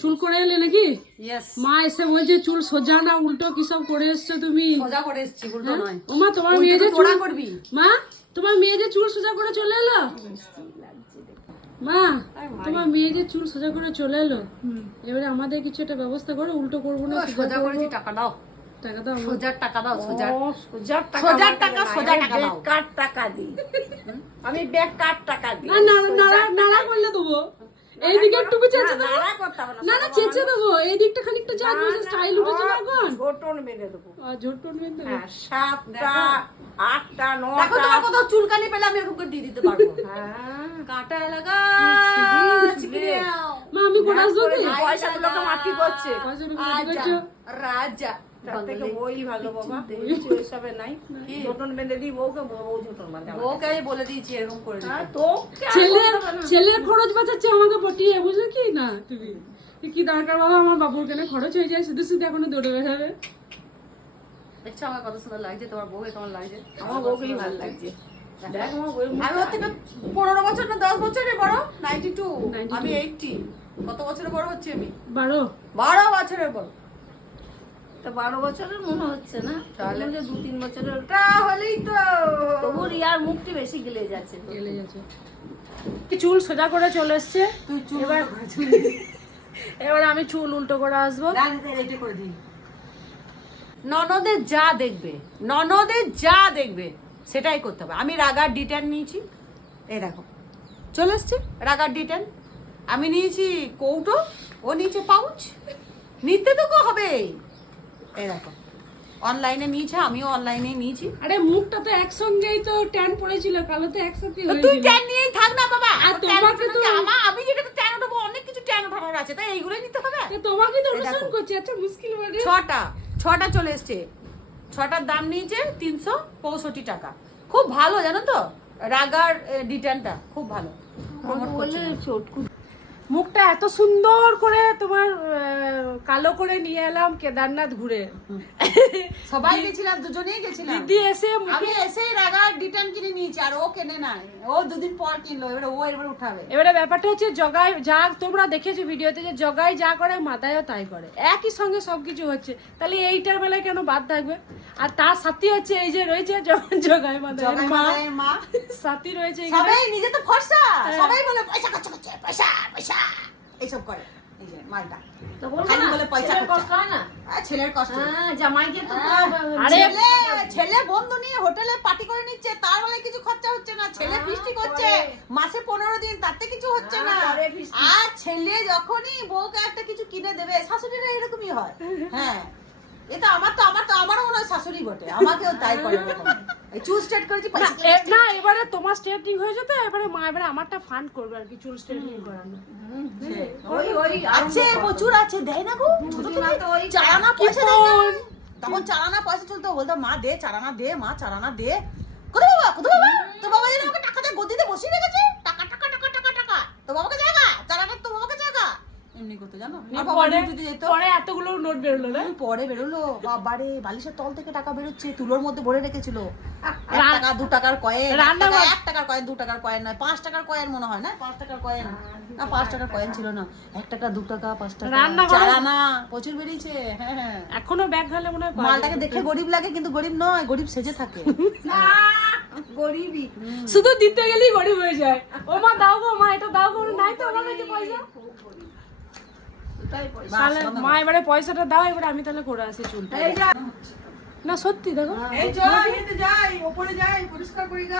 চুল করে এলে নাকি? মা এসে বলছে চুল সোজা না উল্টো কি সব করে এসছো তুমি? সোজা করে এসেছি উল্টো নয়। ওমা তোমার মেয়ে যে চুল করবি। মা তোমার মেয়ে যে চুল সোজা করে চলে এলো? মা তোমার মেয়ে যে চুল সোজা করে চলে এলো? এবারে আমাদের কিছু একটা ব্যবস্থা করো উল্টো করব না সোজা। করেছি টাকা দাও। টাকা দাও। সোজার টাকা দাও সোজার সোজার টাকা সোজার টাকা, সোজা আমি টাকা দাও। বেকার টাকা দিই। আমি বেকার টাকা দিই। আর না নাড়া নাড়া করলে দেবো। এইদিকে একটু চেঁচে দেবো। নাড়া করতে হবে না, না না চেঁচে দেবো। এই দিকটা খানিকটা যা স্টাইল উঠেছে না এখন। ঝোটন মেরে দেবো। আর জোর দেবো। হ্যাঁ সাতটা আটটা দেখো নটা তোমার কোথাও চুলকানি পেলে আমি এরকম করে দিয়ে দিতে পারব। হ্যাঁ। কাটা লাগা মা আমি করে আসব পয়সাগুলোকে মাটি করছে পয়সা ঢুকে মাটি আজা, করছ? রাজা। বউ। হ্যাঁ, ছেলের খরচ বাঁচাচ্ছে আমাকে পটিয়ে বুঝলে কি? না তুমি। কি দরকার বাবা? আমার বাবুর কেন খরচ হয়ে যায়? শুধু শুধু এখনও দৌড়ে বেড়াবে। দেখছ আমার কত সুন্দর লাগছে তোমার বউকে কেমন লাগছে? আমার বউকেই ভালো লাগছে। আমি ওর থেকে পনেরো বছর না দশ বছরের বড়? নাইনটি টু 92 আমি এইটটি কত বছরের বড় হচ্ছে আমি? বারো। বারো বছরের বড়। তা বারো বছরের মনে হচ্ছে না? তাহলে? দু তিন বছরের তাহলেই তো তবু রিয়ার মুখটি বেশি গিলে যাচ্ছে। গেলে যাচ্ছে। চুল সোজা করে চলে এসছে? তুই চুল এবার এবার আমি চুল উল্টো করে আসব। করে দিই। ননদের যা দেখবে ননদের যা দেখবে সেটাই করতে হবে। আমি রাগার ডিটেন নিয়েছি। এই দেখো চলে এসছে রাগার ডিটেন। আমি নিয়েছি কৌটো ও নিয়েছে পাউচ। নিতে তো হবে এই দেখো। অনলাইনে নিয়েছে আমিও অনলাইনে নিয়েছি। আরে মুখটা তো একসঙ্গেই তো ট্যান পড়েছিল কালো তো একসাথে তুই ট্যান নিয়েই থাক না বাবা। আর তোমাকে তো- আমার আমি যেটা ট্যান উঠাবো অনেক কিছু ট্যান উঠানোর আছে তাই এইগুলোই নিতে হবে। তোমাকে তো অনুসরণ। করছে আচ্ছা মুশকিল মানে ছটা ছটা চলে এসছে। ছটার দাম নিয়েছে তিনশো পঁয়ষট্টি টাকা। খুব ভালো জানো তো? রাগার ডিটার্নটা খুব ভালো। Promote করছি। না। মুখটা এত সুন্দর করে তোমার কালো করে নিয়ে এলাম কেদারনাথ ঘুরে। সবাই গেছিলাম দুজনেই গেছিলাম। দিদি এসে আমি এসে রাগার ডিটার্ন কিনে নিয়েছি আর ও কেনে নাই। ও দুদিন পর কিনলো এবারে ও এবার উঠাবে। এবারে ব্যাপারটা হচ্ছে জগাই যা তোমরা দেখেছ ভিডিওতে যে জগাই যা করে মাথায়ও তাই করে। একই সঙ্গে সবকিছু হচ্ছে। তাহলে এইটার বেলায় কেন বাদ থাকবে? আর তার সাথী হচ্ছে এই যে রয়েছে জগাই মাথায় মা। সাথী রয়েছে। সবাই নিজে তো ফর্সা হ্যাঁ। সবাই বলে পয়সা খরচ করছে পয়সা পয়সা। এইসব করে। মালটা। খালি বলে পয়সা কষ্ট হয় না? ছেলের কষ্ট। জামাইকে তো ছেলে ছেলে বন্ধু নিয়ে হোটেলে পার্টি করে নিচ্ছে তার বেলায় কিছু খরচা হচ্ছে না। ছেলে করছে মাসে পনেরো দিন তাতে কিছু হচ্ছে না। হ্যাঁ, feasting। আর ছেলে যখনই বউকে একটা কিছু কিনে দেবে শাশুড়িরা এরকমই হয়। হ্যাঁ এটা আমার তো আমার তো আমারও মনে হয় শাশুড়ি বটে আমাকেও তাই করে চুল স্ট্রেট করেছি না, না এবারে তোমার স্ট্রেটনিং হয়েছে তো এবারে মা এবারে আমারটা ফান্ড করবে আর কি চুল স্ট্রেটনিং করানো। ওই ওই আছে প্রচুর আছে দেয় না গো ছোট দুদিন আগে ওই চালানা পয়সা দেয় না। তখন চালানা পয়সা চলতো বলতো মা দে চালানা দে মা চালানা দে। কোথায় বাবা? কোথায় বাবা? তো বাবা যেন আমাকে টাকা দিয়ে গদিতে বসিয়ে রেখেছে? টাকা টাকা টাকা টাকা টাকা। তো বাবাকে জায়গা চালানা তো বাবাকে জায়গা এমনি করতে জানো? পরে যেত পরে এতগুলো নোট বেরোলো না? পরে বেরোলো। বাবারে বালিশের তল থেকে টাকা বেরোচ্ছে তুলোর মধ্যে ভরে রেখেছিল। টাকা দু টাকার কয়েন। রান্না এক টাকার কয়েন দু টাকার কয়েন নয় পাঁচ টাকার কয়েন মনে হয় না? পাঁচ টাকার কয়েন। না পাঁচ টাকার কয়েন ছিল না। এক টাকা দু টাকা পাঁচ টাকা। রান্না প্রচুর বেরিয়েছে। হ্যাঁ হ্যাঁ। এখনও ব্যাগ ঘালে মনে হয় মালটাকে দেখে গরিব লাগে কিন্তু গরিব নয় গরিব সেজে থাকে। গরিবই। শুধু দিতে গেলেই গরিব হয়ে যায়। ও মা দাও গো মা এটা দাও গো নাই তো আমার কাছে পয়সা। তাহলে মা এবারে পয়সাটা দাও এবারে আমি তাহলে করে আসি চুলটা। এই যা। না সত্যি দেখো। এই যাই ওপরে যাই পরিষ্কার করি